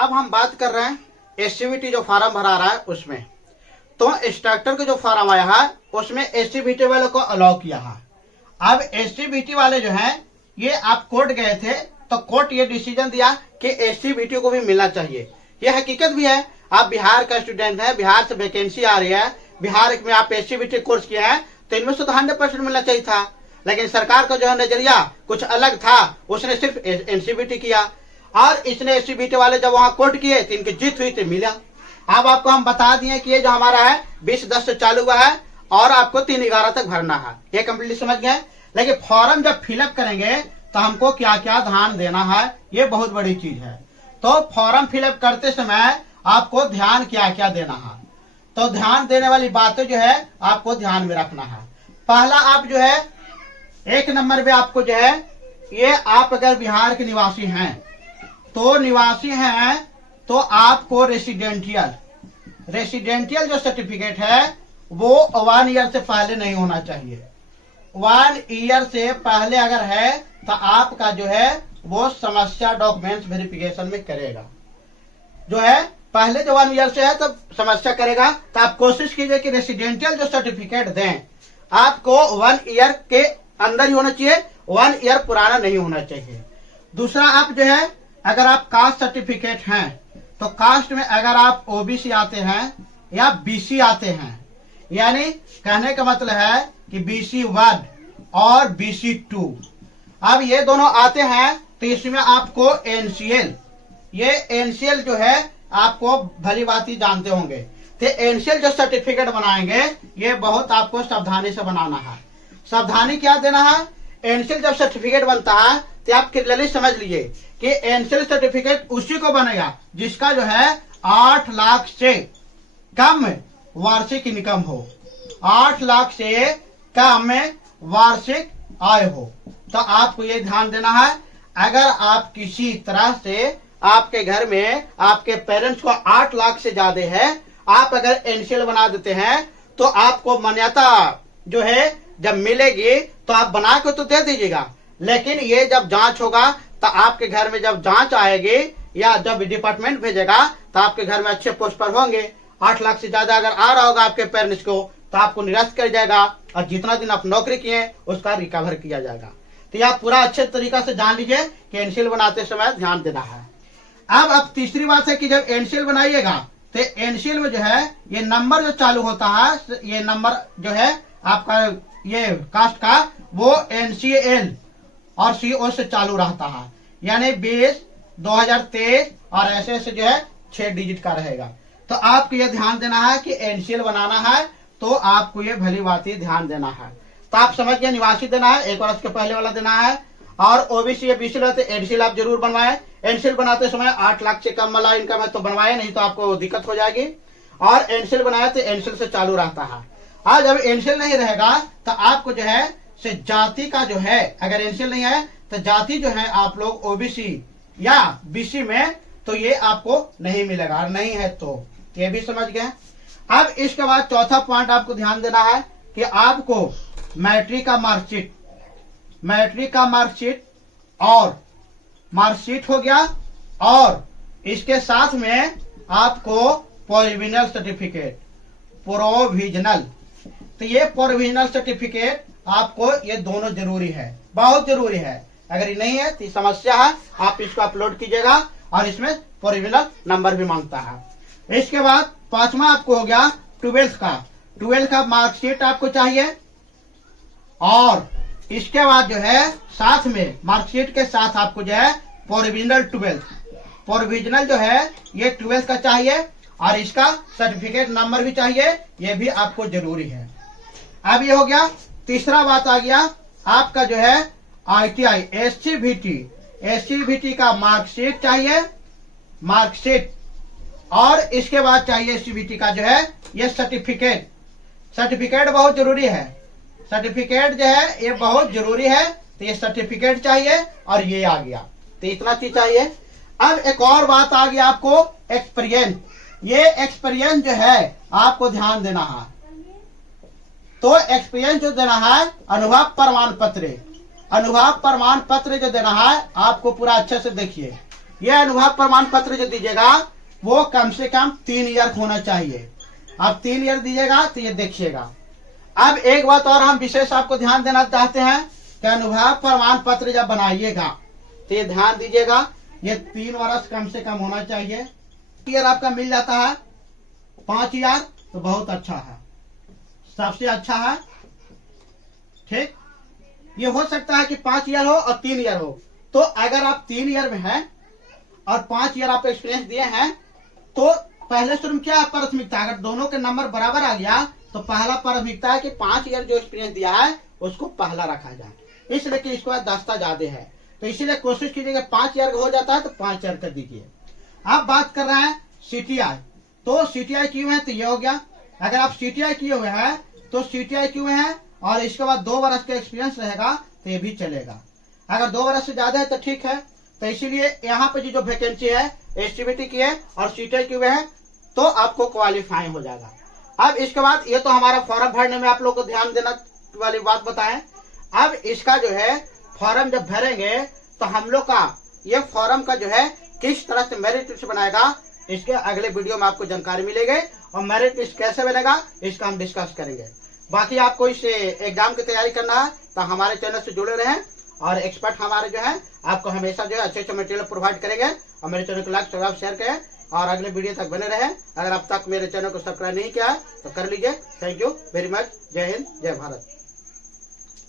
अब हम बात कर रहे हैं एससीबीटी जो फार्म भरा रहा है उसमें। तो इंस्ट्रक्टर का जो फार्म आया है उसमें एससीबीटी वालों को अलाउ किया है। अब एससीबीटी वाले जो हैं ये आप कोर्ट गए थे तो कोर्ट ये डिसीजन दिया कि एससीबीटी को भी मिलना चाहिए। ये हकीकत भी है। आप बिहार का स्टूडेंट है, बिहार से वैकेंसी आ रही है, बिहार में आप एससीबीटी कोर्स किए हैं तो इनमें से तो 100% मिलना चाहिए था। लेकिन सरकार का जो है नजरिया कुछ अलग था, उसने सिर्फ एनसीबीटी किया और इसने एससीबीटी वाले जब वहां कोर्ट किए तो इनकी जीत हुई तो मिला। अब आपको हम बता दिए कि ये जो हमारा है 20/10 से चालू हुआ है और आपको 3/11 तक भरना है। ये कम्प्लीटली समझ गए। लेकिन फॉर्म जब फिलअप करेंगे तो हमको क्या क्या ध्यान देना है, ये बहुत बड़ी चीज है। तो फॉर्म फिलअप करते समय आपको ध्यान क्या क्या देना है, तो ध्यान देने वाली बातें जो है आपको ध्यान में रखना है। पहला, आप जो है 1 नंबर पे आपको जो है ये आप अगर बिहार के निवासी हैं तो आपको रेसिडेंटियल जो सर्टिफिकेट है वो 1 ईयर से पहले नहीं होना चाहिए। 1 ईयर से पहले अगर है तो आपका जो है वो समस्या डॉक्यूमेंट्स वेरिफिकेशन में करेगा। जो है पहले जो 1 ईयर से है तब समस्या करेगा। तो आप कोशिश कीजिए कि रेसिडेंटियल जो सर्टिफिकेट दें आपको 1 ईयर के अंदर ही होना चाहिए, 1 ईयर पुराना नहीं होना चाहिए। दूसरा, आप जो है अगर आप कास्ट सर्टिफिकेट हैं तो कास्ट में अगर आप ओबीसी आते हैं या बीसी आते हैं, यानी कहने का मतलब है कि BC1 और BC2, अब ये दोनों आते हैं तो इसमें आपको एनसीएल जो है आपको भली भांति जानते होंगे। तो एनसीएल जो सर्टिफिकेट बनाएंगे ये बहुत आपको सावधानी से बनाना है। सावधानी क्या देना है, एनसीएल जब सर्टिफिकेट बनता है तो आप क्लियरली समझ लीजिए कि एनसीएल सर्टिफिकेट उसी को बनेगा जिसका जो है 8 लाख से कम वार्षिक इनकम हो, 8 लाख से कम वार्षिक आय हो। तो आपको ये ध्यान देना है, अगर आप किसी तरह से आपके घर में आपके पेरेंट्स को 8 लाख से ज्यादा है, आप अगर एनसीएल बना देते हैं तो आपको मान्यता जो है जब मिलेगी तो आप बना के तो दे दीजिएगा, लेकिन ये जब जांच होगा तो आपके घर में जब जांच आएगी या जब डिपार्टमेंट भेजेगा तो आपके घर में अच्छे पोस्ट पर होंगे। 8 लाख से ज्यादा अगर आ रहा होगा आपके पेरेंट्स को तो आपको निरस्त कर जाएगा और जितना दिन आप नौकरी किए उसका रिकवर किया जाएगा। तो ये आप पूरा अच्छे तरीका से जान लीजिए कि एनसीएल बनाते समय ध्यान देना है। अब तीसरी बात है कि जब एनसीएल बनाइएगा तो एनसीएल में जो है ये नंबर जो चालू होता है, ये नंबर जो है आपका ये कास्ट का वो एनसीएल और सीओ से चालू रहता है, यानी 20, 2023 और ऐसे ऐसे जो है 6 डिजिट का रहेगा। तो आपको ये ध्यान देना है कि एनसीएल बनाना है तो आपको ये भली बात ध्यान देना है। तो आप समझ गए, निवासी देना है, 1 वर्ष के पहले वाला देना है, और ओबीसी या बीसी रहते एनसीएल आप जरूर बनवाए। एनसीएल बनाते समय 8 लाख से कम वाला इनकम है तो बनवाए, नहीं तो आपको दिक्कत हो जाएगी। और एनसीएल बनाया तो एनसीएल से चालू रहता है। आज जब एनसीएल नहीं रहेगा तो आपको जो है से जाति का जो है, अगर एनसीएल नहीं है तो जाति जो है आप लोग ओबीसी या बीसी में तो ये आपको नहीं मिलेगा, और नहीं है तो ये भी समझ गए। अब इसके बाद चौथा पॉइंट आपको ध्यान देना है कि आपको मैट्रिक का मार्कशीट और मार्कशीट हो गया, और इसके साथ में आपको प्रोविजनल सर्टिफिकेट, तो ये प्रोविजनल सर्टिफिकेट आपको ये दोनों जरूरी है, बहुत जरूरी है। अगर ये नहीं है तो समस्या है, आप इसको अपलोड कीजिएगा और इसमें प्रोविजनल नंबर भी मांगता है। इसके बाद 5वां आपको हो गया 12th का मार्कशीट आपको चाहिए, और इसके बाद जो है साथ में मार्कशीट के साथ आपको जो है प्रोविजनल जो है ये 12th का चाहिए, और इसका सर्टिफिकेट नंबर भी चाहिए, ये भी आपको जरूरी है। अब ये हो गया। तीसरा बात आ गया आपका जो है ITI एससीबीटी का मार्कशीट चाहिए, मार्कशीट, और इसके बाद चाहिए एससीबीटी का जो है ये सर्टिफिकेट बहुत जरूरी है। सर्टिफिकेट जो है ये बहुत जरूरी है, तो ये सर्टिफिकेट चाहिए, और ये आ गया, तो इतना चीज चाहिए। अब एक और बात आ गई आपको एक्सपीरियंस। ये एक्सपीरियंस जो है आपको ध्यान देना है, तो एक्सपीरियंस जो देना है अनुभव प्रमाण पत्र जो देना है आपको पूरा अच्छे से देखिए। ये अनुभव प्रमाण पत्र जो दीजिएगा वो कम से कम 3 ईयर होना चाहिए। अब 3 ईयर दीजिएगा तो ये देखिएगा। अब एक बात और हम विशेष आपको ध्यान देना चाहते हैं कि अनुभव प्रमाण पत्र जब बनाइएगा तो ये ध्यान दीजिएगा, ये 3 वर्ष कम से कम होना चाहिए। ईयर आपका मिल जाता है 5 ईयर तो बहुत अच्छा है, सबसे अच्छा है। ठीक, ये हो सकता है कि 5 ईयर हो और 3 ईयर हो। तो अगर आप 3 ईयर में हैं और 5 ईयर आप एक्सपीरियंस दिए हैं तो पहले शुरू में क्या है प्राथमिकता, अगर दोनों के नंबर बराबर आ गया तो पहला प्राथमिकता है कि 5 ईयर जो एक्सपीरियंस दिया है उसको पहला रखा जाए, इसलिए कि इसके बाद दस्ता ज्यादा है। तो इसीलिए कोशिश कीजिएगा 5 ईयर हो जाता है तो 5 ईयर कर दीजिए। आप बात कर रहे हैं सीटीआई, तो सीटीआई किए हुए हैं तो ये हो गया। अगर आप सीटीआई किए हुए हैं तो सीटीआई किए हुए हैं और इसके बाद 2 वर्ष का एक्सपीरियंस रहेगा तो ये भी चलेगा। अगर 2 वर्ष से ज्यादा है तो ठीक है। तो इसीलिए यहाँ पे जो वैकेंसी है एसटीबीटी की है और सीटीआई किए हुए हैं तो आपको क्वालिफाई हो जाएगा। अब इसके बाद ये तो हमारा फॉर्म भरने में आप लोग को ध्यान देना वाली बात बताएं। अब इसका जो है फॉर्म जब भरेंगे तो हम लोग का ये फॉर्म का जो है किस तरह से मेरिट लिस्ट बनाएगा इसके अगले वीडियो में आपको जानकारी मिलेगी और मेरिट लिस्ट कैसे बनेगा इसका हम डिस्कस करेंगे। बाकी आपको इस एग्जाम की तैयारी करना है तो हमारे चैनल से जुड़े रहें और एक्सपर्ट हमारे जो है आपको हमेशा जो है अच्छे मटेरियल प्रोवाइड करेंगे। और मेरे चैनल को लाइक सब्सक्राइब शेयर करें और अगले वीडियो तक बने रहें। अगर अब तक मेरे चैनल को सब्सक्राइब नहीं किया है तो कर लीजिए। Thank you very much. जय हिंद, जय भारत।